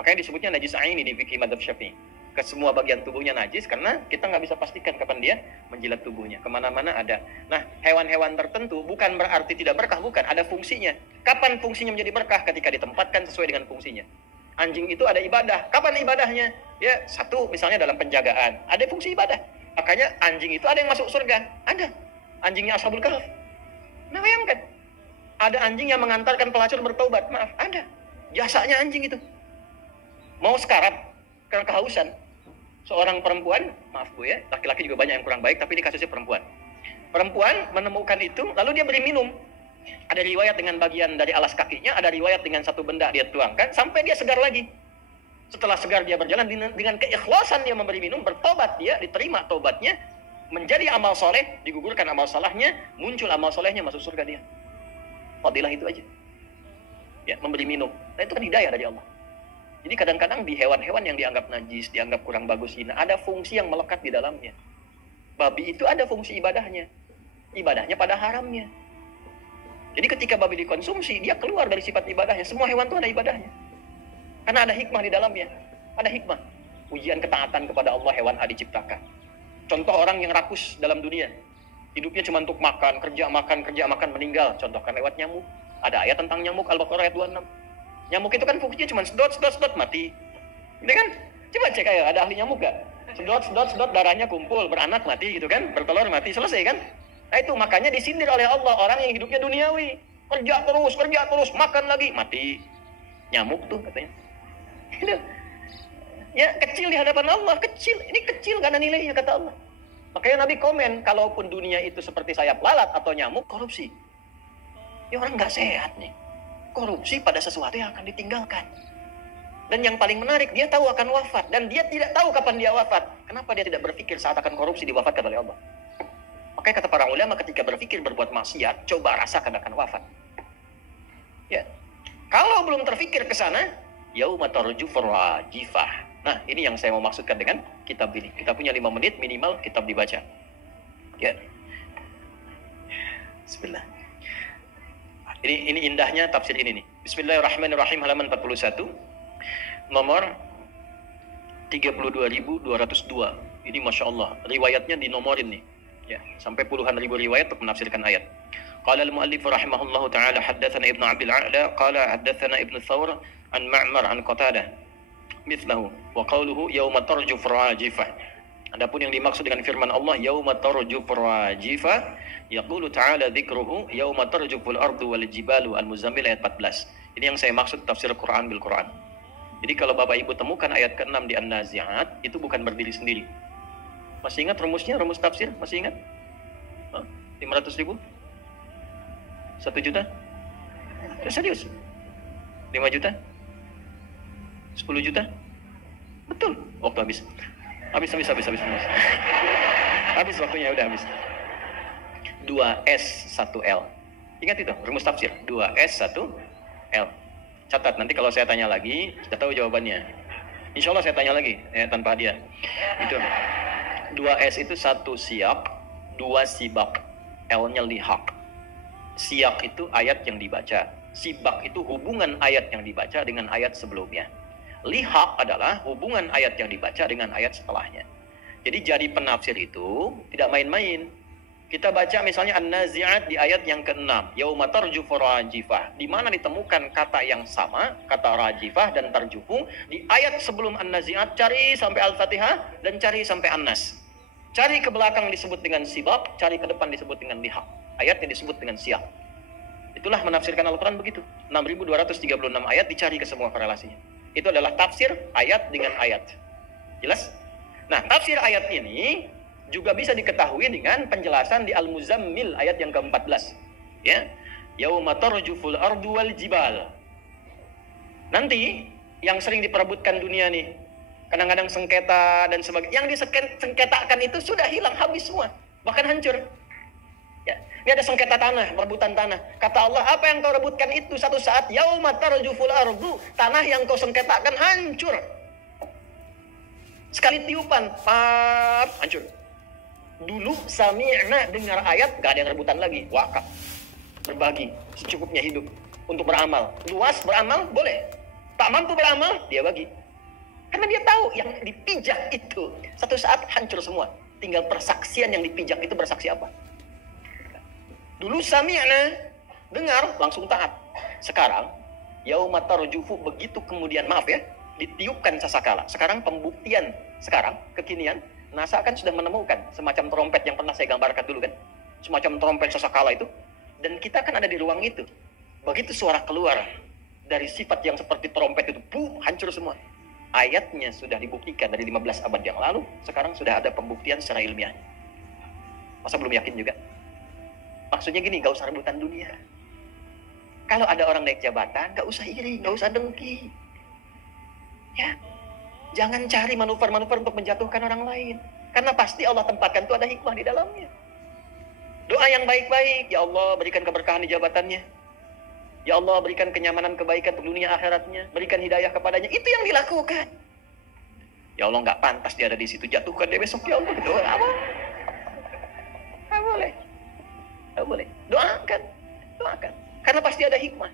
Makanya disebutnya najis aini di fikih madzhab Syafi'i. Ke semua bagian tubuhnya najis karena kita nggak bisa pastikan kapan dia menjilat tubuhnya. Kemana-mana ada. Nah, hewan-hewan tertentu bukan berarti tidak berkah, bukan. Ada fungsinya. Kapan fungsinya menjadi berkah? Ketika ditempatkan sesuai dengan fungsinya. Anjing itu ada ibadah. Kapan ibadahnya? Ya, satu misalnya dalam penjagaan, ada fungsi ibadah. Makanya anjing itu ada yang masuk surga. Ada. Anjingnya Ashabul Kahf. Nah, bayangkan. Ada anjing yang mengantarkan pelacur bertaubat. Maaf, ada. Jasanya anjing itu. Mau sekarat karena kehausan. Seorang perempuan, maaf Bu ya, laki-laki juga banyak yang kurang baik, tapi ini kasusnya perempuan. Perempuan menemukan itu, lalu dia beri minum. Ada riwayat dengan bagian dari alas kakinya, ada riwayat dengan satu benda dia tuangkan, sampai dia segar lagi. Setelah segar dia berjalan dengan keikhlasan dia memberi minum, bertobat dia, diterima tobatnya, menjadi amal soleh, digugurkan amal salahnya, muncul amal solehnya, masuk surga dia. Fadilah itu aja. Ya, memberi minum. Nah, itu kan hidayah dari Allah. Jadi kadang-kadang di hewan-hewan yang dianggap najis, dianggap kurang bagus ini, ada fungsi yang melekat di dalamnya. Babi itu ada fungsi ibadahnya. Ibadahnya pada haramnya. Jadi ketika babi dikonsumsi, dia keluar dari sifat ibadahnya. Semua hewan itu ada ibadahnya. Karena ada hikmah di dalamnya. Ada hikmah. Ujian ketaatan kepada Allah hewan A diciptakan. Contoh orang yang rakus dalam dunia. Hidupnya cuma untuk makan, kerja makan, meninggal. Contohkan lewat nyamuk. Ada ayat tentang nyamuk, Al-Baqarah ayat 26. Nyamuk itu kan fungsinya cuma sedot, mati. Gitu kan? Coba cek ayo, ada ahli nyamuk gak? Sedot, darahnya kumpul, beranak mati gitu kan? Bertelur mati, selesai kan? Nah itu makanya disindir oleh Allah orang yang hidupnya duniawi. Kerja terus, makan lagi, mati. Nyamuk tuh katanya. Ya kecil di hadapan Allah, kecil. Ini kecil karena nilainya kata Allah. Makanya Nabi komen, kalaupun dunia itu seperti sayap lalat atau nyamuk, korupsi. Ya orang nggak sehat nih. Korupsi pada sesuatu yang akan ditinggalkan. Dan yang paling menarik, dia tahu akan wafat. Dan dia tidak tahu kapan dia wafat. Kenapa dia tidak berpikir saat akan korupsi diwafatkan oleh Allah? Makanya kata para ulama, ketika berpikir berbuat maksiat, coba rasakan akan wafat. Ya. Kalau belum terpikir ke sana, yauma tarjufur rajifah. Nah, ini yang saya mau maksudkan dengan kitab ini. Kita punya 5 menit minimal kitab dibaca. Ya. Bismillah. Ini indahnya tafsir ini nih. Bismillahirrahmanirrahim halaman 41. Nomor 32.202. Ini Masya Allah. Riwayatnya dinomorin nih. Ya, sampai puluhan ribu riwayat untuk menafsirkan ayat. Qala al-muallif rahimahullahu ta'ala haddatsana Ibnu Abdul A'la qala haddatsana Ibnu Thawr an Ma'mar an Qatadah mithlahu wa qawluhu yauma tarjuf rajifah. Adapun yang dimaksud dengan firman Allah yauma tarjuf rajifah yaqulu ta'ala dzikruhu yauma tarjuful ardu wal jibalu al-muzammil ayat 14. Ini yang saya maksud tafsir Quran bil Quran. Jadi kalau Bapak Ibu temukan ayat ke-6 di An-Nazi'at itu bukan berdiri sendiri. Masih ingat rumusnya, rumus tafsir? Masih ingat? 500 ribu? 1 juta? Serius? 5 juta? 10 juta? Betul. Waktu habis. Habis waktunya, udah habis. 2S 1L. Ingat itu, rumus tafsir. 2S 1L. Catat, nanti kalau saya tanya lagi, sudah tahu jawabannya. Insya Allah saya tanya lagi, ya, tanpa hadiah. Itu 2S itu 1 siyak, 2 sibak, L-nya lihak. Siyak itu ayat yang dibaca, sibak itu hubungan ayat yang dibaca dengan ayat sebelumnya. Lihak adalah hubungan ayat yang dibaca dengan ayat setelahnya. Jadi jadi penafsir itu tidak main-main. Kita baca misalnya An-Nazi'at di ayat yang ke-6, yauma tarjufu rajifah, di mana ditemukan kata yang sama, kata rajifah dan tarjufu di ayat sebelum An-Nazi'at, cari sampai Al-Fatihah dan cari sampai An-Nas. Cari ke belakang disebut dengan sibak, cari ke depan disebut dengan lihak. Ayatnya disebut dengan siyak. Itulah menafsirkan Al-Quran begitu. 6.236 ayat dicari ke semua korelasinya. Itu adalah tafsir ayat dengan ayat. Jelas? Nah, tafsir ayat ini juga bisa diketahui dengan penjelasan di Al-Muzammil ayat yang ke-14. Ya. Yauma tarjuful ardu wal jibal. Nanti yang sering diperebutkan dunia nih, kadang-kadang sengketa dan sebagainya. Yang disengketakan itu sudah hilang, habis semua, bahkan hancur. Ya. Ini ada sengketa tanah, perebutan tanah. Kata Allah, apa yang kau rebutkan itu satu saat yauma tarjuful ardu, tanah yang kau sengketakan hancur. Sekali tiupan, hancur. Dulu sami'na, dengar ayat, gak ada yang rebutan lagi. Wakaf, berbagi, secukupnya hidup. Untuk beramal, luas beramal, boleh. Tak mampu beramal, dia bagi. Karena dia tahu yang dipijak itu satu saat hancur semua. Tinggal persaksian yang dipijak itu bersaksi apa. Dulu sami'na, dengar, langsung taat. Sekarang, yauma tarjufu, begitu kemudian, maaf ya, ditiupkan sasakala. Sekarang pembuktian, kekinian, NASA kan sudah menemukan semacam trompet yang pernah saya gambarkan dulu kan. Semacam trompet sasakala itu. Dan kita kan ada di ruang itu. Begitu suara keluar dari sifat yang seperti trompet itu, hancur semua. Ayatnya sudah dibuktikan dari 15 abad yang lalu, sekarang sudah ada pembuktian secara ilmiah. Masa belum yakin juga? Maksudnya gini, gak usah rebutan dunia. Kalau ada orang naik jabatan, gak usah iri, gak usah dengki. Ya, jangan cari manuver-manuver untuk menjatuhkan orang lain. Karena pasti Allah tempatkan itu ada hikmah di dalamnya. Doa yang baik-baik, ya Allah berikan keberkahan di jabatannya. Ya Allah berikan kenyamanan, kebaikan untuk dunia akhiratnya, berikan hidayah kepadanya. Itu yang dilakukan. Ya Allah nggak pantas dia ada di situ, jatuhkan dia besok ya Allah. Doa apa? Nggak boleh. Nggak boleh. Doakan. Karena pasti ada hikmah.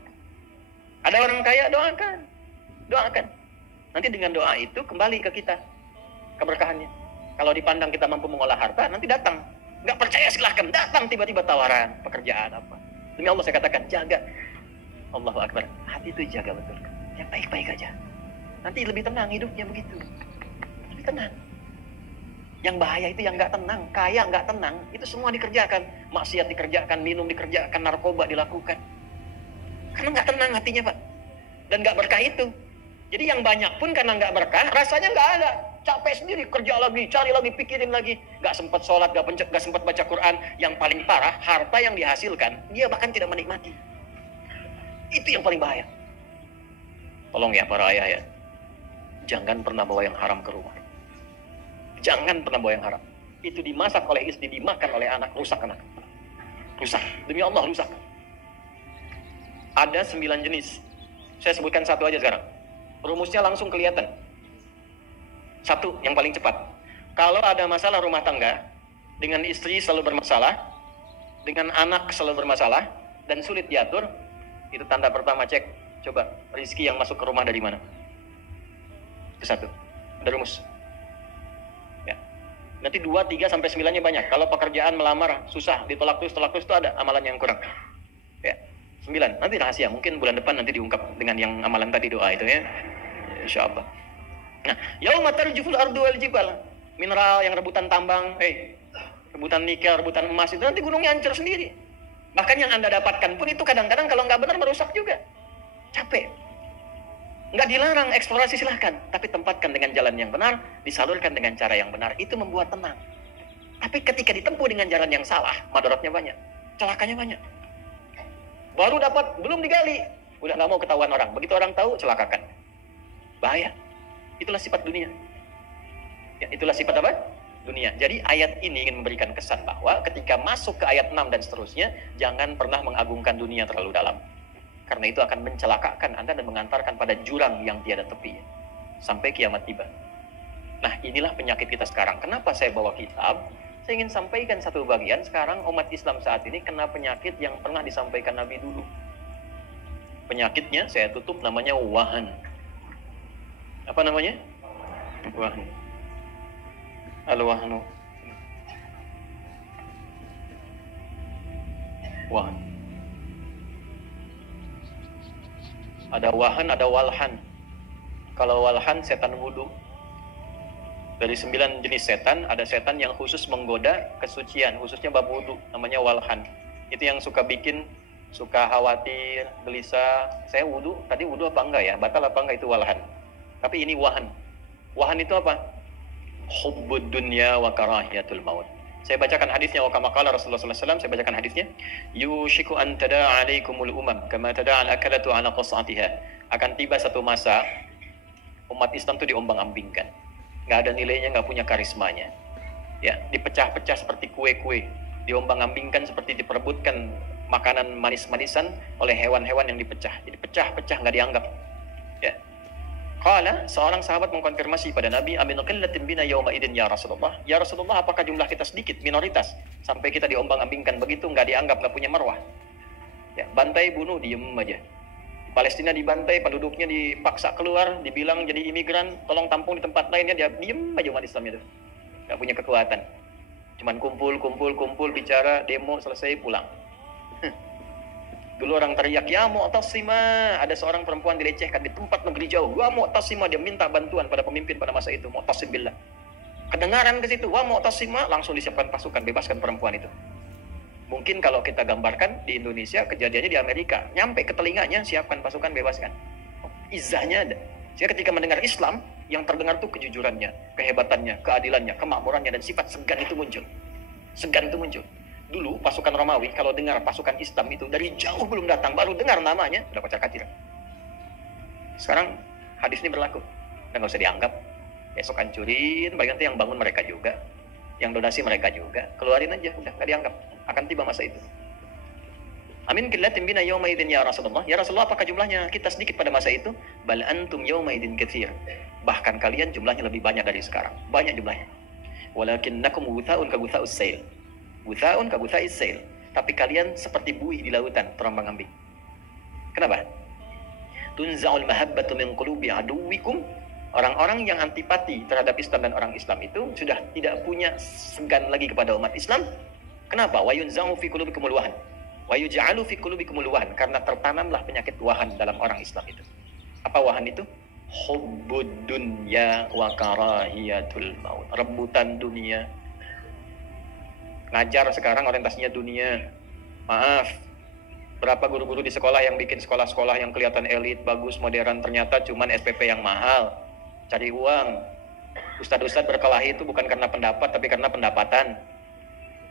Ada orang kaya, doakan. Nanti dengan doa itu kembali ke kita keberkahannya. Kalau dipandang kita mampu mengolah harta, nanti datang. Nggak percaya silahkan datang tiba-tiba tawaran pekerjaan apa. Demi Allah saya katakan jaga. Allahu Akbar. Hati itu jaga betul. Yang baik-baik aja. Nanti lebih tenang hidupnya begitu. Lebih tenang. Yang bahaya itu yang nggak tenang. Kaya nggak tenang. Itu semua dikerjakan. Maksiat dikerjakan, minum dikerjakan, narkoba dilakukan. Karena nggak tenang hatinya Pak. Dan nggak berkah itu. Jadi yang banyak pun karena nggak berkah, rasanya nggak ada. Capek sendiri, kerja lagi, cari lagi, pikirin lagi. Nggak sempat sholat, nggak sempat baca Quran. Yang paling parah, harta yang dihasilkan, dia bahkan tidak menikmati. Itu yang paling bahaya. Tolong ya para ayah ya. Jangan pernah bawa yang haram ke rumah. Jangan pernah bawa yang haram. Itu dimasak oleh istri, dimakan oleh anak, rusak anak. Rusak. Demi Allah rusak. Ada 9 jenis. Saya sebutkan satu aja sekarang. Rumusnya langsung kelihatan. Satu, yang paling cepat. Kalau ada masalah rumah tangga, dengan istri selalu bermasalah, dengan anak selalu bermasalah, dan sulit diatur, itu tanda pertama, cek. Coba, rezeki yang masuk ke rumah dari mana? Itu satu. Ada rumus. Ya. Nanti 2, 3, sampai 9-nya banyak. Kalau pekerjaan melamar, susah, ditolak terus itu ada amalan yang kurang. Ya. 9, nanti rahasia. Mungkin bulan depan nanti diungkap dengan yang amalan tadi doa itu ya. Insya Allah. Nah, yauma tarjuful ardu wal jibal. Mineral yang rebutan tambang, rebutan nikel, rebutan emas itu nanti gunungnya hancur sendiri. Bahkan yang Anda dapatkan pun itu kadang-kadang kalau nggak benar merusak juga. Capek. Nggak dilarang eksplorasi silahkan, tapi tempatkan dengan jalan yang benar, disalurkan dengan cara yang benar. Itu membuat tenang. Tapi ketika ditempuh dengan jalan yang salah, madaratnya banyak, celakanya banyak. Baru dapat, belum digali, udah nggak mau ketahuan orang. Begitu orang tahu, celakakan. Bahaya. Itulah sifat dunia. Ya, itulah sifat apa? Dunia. Jadi ayat ini ingin memberikan kesan bahwa ketika masuk ke ayat 6 dan seterusnya, jangan pernah mengagungkan dunia terlalu dalam. Karena itu akan mencelakakan Anda dan mengantarkan pada jurang yang tiada tepi. Sampai kiamat tiba. Nah, inilah penyakit kita sekarang. Kenapa saya bawa kitab? Saya ingin sampaikan satu bagian. Sekarang umat Islam saat ini kena penyakit yang pernah disampaikan Nabi dulu. Penyakitnya saya tutup namanya wahan. Apa namanya? Wahan. Al-wahnu. Wahan. Ada wahan, ada walhan. Kalau walhan setan wudu. Dari 9 jenis setan, ada setan yang khusus menggoda kesucian, khususnya bab wudu, namanya walhan. Itu yang suka bikin, suka khawatir, gelisah. Saya wudu, tadi wudu apa enggak ya? Batal apa enggak, itu walhan. Tapi ini wahan. Wahan itu apa? Hubbud dunya wa karahiyatul maut. Saya bacakan hadisnya, wa kama qala Rasulullah sallallahu alaihi wasallam, saya bacakan hadisnya. Yushiku an tada'a alaikumul umam kama tada'a al-akalatu ala qas'atiha. Akan tiba satu masa umat Islam itu diombang-ambingkan. Enggak ada nilainya, enggak punya karismanya. Ya, dipecah-pecah seperti kue-kue, diombang-ambingkan seperti diperebutkan makanan manis-manisan oleh hewan-hewan yang dipecah. Jadi pecah-pecah, enggak dianggap. Ya. Qala, seorang sahabat mengkonfirmasi pada Nabi, amin qillatin bina yauma idin ya Rasulullah. Ya Rasulullah, apakah jumlah kita sedikit, minoritas, sampai kita diombang-ambingkan begitu, nggak dianggap, nggak punya marwah? Ya, bantai, bunuh, diem aja. Palestina dibantai, penduduknya dipaksa keluar, dibilang jadi imigran, tolong tampung di tempat lainnya, dia diem aja umat Islam itu. Nggak punya kekuatan. Cuman kumpul, bicara, demo, selesai, pulang. Dulu orang teriak, ya Mu'tasimah. Ada seorang perempuan dilecehkan di tempat negeri jauh. Wa Mu'tasimah, dia minta bantuan pada pemimpin pada masa itu. Mu'tasim billah. Kedengaran ke situ, wa Mu'tasimah, langsung disiapkan pasukan, bebaskan perempuan itu. Mungkin kalau kita gambarkan di Indonesia, kejadiannya di Amerika. Nyampe ke telinganya, siapkan pasukan, bebaskan. Izahnya ada. Sehingga ketika mendengar Islam, yang terdengar tuh kejujurannya, kehebatannya, keadilannya, kemakmurannya, dan sifat segan itu muncul. Segan itu muncul. Dulu pasukan Romawi kalau dengar pasukan Islam itu dari jauh belum datang, baru dengar namanya udah kocar-kacir. Sekarang hadis ini berlaku, udah nggak usah dianggap. Besok hancurin, bagian nanti yang bangun mereka juga, yang donasi mereka juga, keluarin aja, udah nggak dianggap. Akan tiba masa itu. Amin killatin bina yawma idin ya Rasulullah. Ya Rasulullah, apakah jumlahnya kita sedikit pada masa itu? Bal antum yawma idin katsir. Bahkan kalian jumlahnya lebih banyak dari sekarang. Banyak jumlahnya. Walakinnakum guthaun ka gutha'us sail. Guthaun ka gutha'is sail. Tapi kalian seperti buih di lautan terombang-ambing. Kenapa? Tunza'ul mahabbatu min qulubi aduwikum. Orang-orang yang antipati terhadap Islam dan orang Islam itu sudah tidak punya segan lagi kepada umat Islam. Kenapa? Wa yunza'u fi qulubikumul wahan. Wa yuj'alu fi qulubikumul wahan, karena tertanamlah penyakit wahan dalam orang Islam itu. Apa wahan itu? Hubbud dunya wa karahiyatul maut. Rebutan dunia. Ngajar sekarang orientasinya dunia. Maaf, berapa guru-guru di sekolah yang bikin sekolah-sekolah yang kelihatan elit, bagus, modern, ternyata cuman SPP yang mahal, cari uang. Ustadz-ustadz berkelahi itu bukan karena pendapat, tapi karena pendapatan.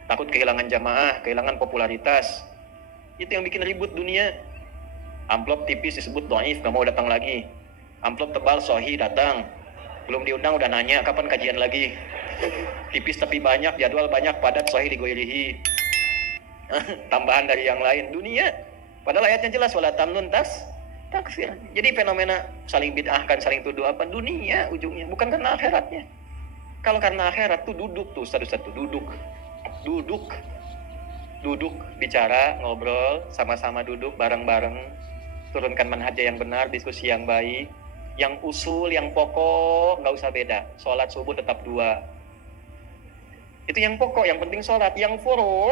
Takut kehilangan jamaah, kehilangan popularitas. Itu yang bikin ribut dunia. Amplop tipis disebut dhaif, gak mau datang lagi. Amplop tebal, sohi datang. Belum diundang udah nanya kapan kajian lagi. Tipis tapi banyak, jadwal banyak, padat, sohi digoirihi. Tambahan dari yang lain. Dunia. Padahal ayatnya jelas, wala tamnun taksir. Jadi fenomena saling bid'ahkan, saling tuduh apa? Dunia ujungnya, bukan karena akhiratnya. Kalau karena akhirat tuh duduk tuh, ustadz tuh duduk, bicara, ngobrol, sama-sama duduk bareng-bareng, turunkan manhajnya yang benar, diskusi yang baik, yang usul, yang pokok, nggak usah beda. Sholat subuh tetap 2. Itu yang pokok, yang penting sholat. Yang furu',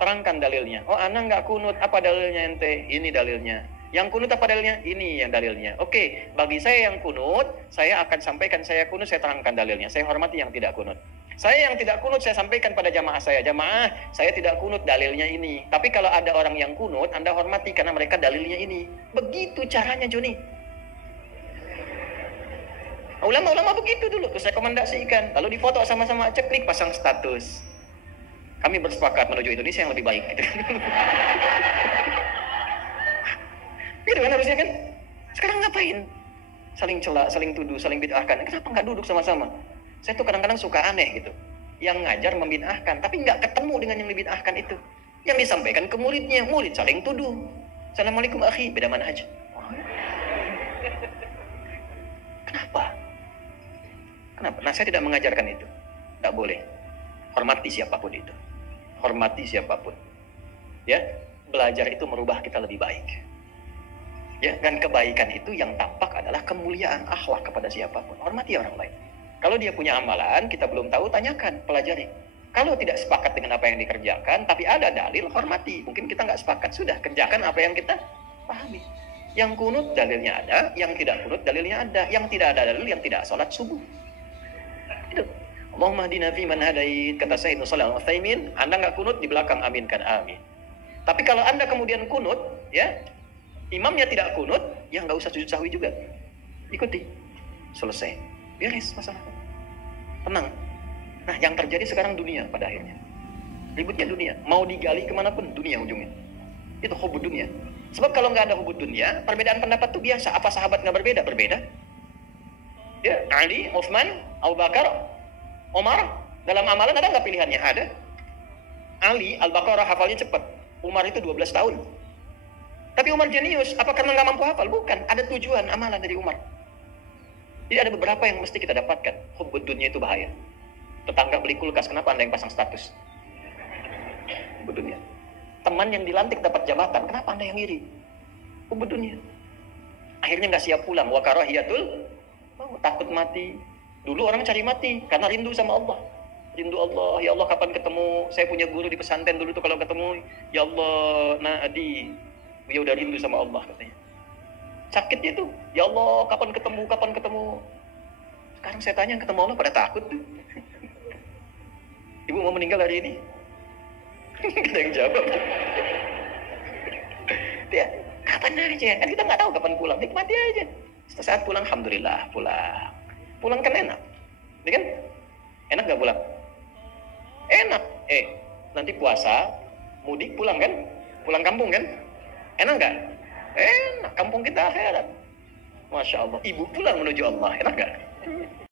terangkan dalilnya. Oh, ana nggak kunut, apa dalilnya ente? Ini dalilnya. Yang kunut apa dalilnya? Ini yang dalilnya. Oke, bagi saya yang kunut, saya akan sampaikan saya kunut, saya terangkan dalilnya. Saya hormati yang tidak kunut. Saya yang tidak kunut, saya sampaikan pada jamaah saya. Jamaah, saya tidak kunut, dalilnya ini. Tapi kalau ada orang yang kunut, Anda hormati karena mereka dalilnya ini. Begitu caranya, Joni. Ulama-ulama begitu dulu, terus rekomendasikan. Lalu difoto sama-sama, ceklik, pasang status. Kami bersepakat menuju Indonesia yang lebih baik. Gitu kan harusnya kan? Sekarang ngapain? Saling celak, saling tuduh, saling bid'ahkan. Kenapa nggak duduk sama-sama? Saya tuh kadang-kadang suka aneh gitu. Yang ngajar membid'ahkan, tapi nggak ketemu dengan yang dibid'ahkan itu. Yang disampaikan ke muridnya, murid saling tuduh. Assalamualaikum akhi, beda manhaj. Kenapa? Nah, saya tidak mengajarkan itu. Tidak boleh. Hormati siapapun itu. Hormati siapapun. Ya, belajar itu merubah kita lebih baik. Ya, dan kebaikan itu yang tampak adalah kemuliaan akhlak kepada siapapun. Hormati orang lain. Kalau dia punya amalan, kita belum tahu, tanyakan, pelajari. Kalau tidak sepakat dengan apa yang dikerjakan, tapi ada dalil, hormati. Mungkin kita nggak sepakat, sudah, kerjakan apa yang kita pahami. Yang kunut dalilnya ada, yang tidak kunut dalilnya ada. Yang tidak ada dalil, yang tidak sholat subuh. Itu. Allahumma hdina fi man hadait, kata Sayyidina Shalih Al-Utsaimin, Anda nggak kunut, di belakang aminkan, amin. Tapi kalau Anda kemudian kunut, ya, imamnya tidak kunut, ya nggak usah sujud sahwi juga. Ikuti. Selesai. Beres masalah. Tenang. Nah, yang terjadi sekarang dunia pada akhirnya. Ributnya dunia. Mau digali kemanapun, dunia ujungnya. Itu hubud dunia. Sebab kalau nggak ada hubud dunia, perbedaan pendapat itu biasa. Apa sahabat nggak berbeda? Berbeda. Ya, Ali, Utsman, Abu Bakar, Umar. Dalam amalan ada nggak pilihannya? Ada. Ali, Al-Baqarah hafalnya cepat. Umar itu 12 tahun. Tapi Umar jenius. Apa karena nggak mampu hafal? Bukan. Ada tujuan amalan dari Umar. Jadi ada beberapa yang mesti kita dapatkan. Hubud dunia itu bahaya. Tetangga beli kulkas, kenapa Anda yang pasang status? Hubud dunia. Teman yang dilantik dapat jabatan, kenapa Anda yang iri? Hubud dunia. Akhirnya nggak siap pulang. Wa karahiyatul maut, takut mati. Dulu orang cari mati karena rindu sama Allah. Rindu Allah, ya Allah kapan ketemu? Saya punya guru di pesantren dulu tuh kalau ketemu, ya Allah, Nadi, Dia udah rindu sama Allah katanya. Sakitnya tuh, ya Allah kapan ketemu, kapan ketemu. Sekarang saya tanya ketemu Allah pada takut tuh. Ibu mau meninggal hari ini? Kita yang jawab. Ya, kapan aja kan kita nggak tahu kapan pulang, nikmati aja. Setelah saat pulang, alhamdulillah pulang. Pulang kan enak, ya kan? Enak nggak pulang? Enak. Nanti puasa, mudik pulang kan? Pulang kampung kan? Enak nggak? Enak. Kampung kita akhirat. Masya Allah. Ibu pulang menuju Allah, enak nggak?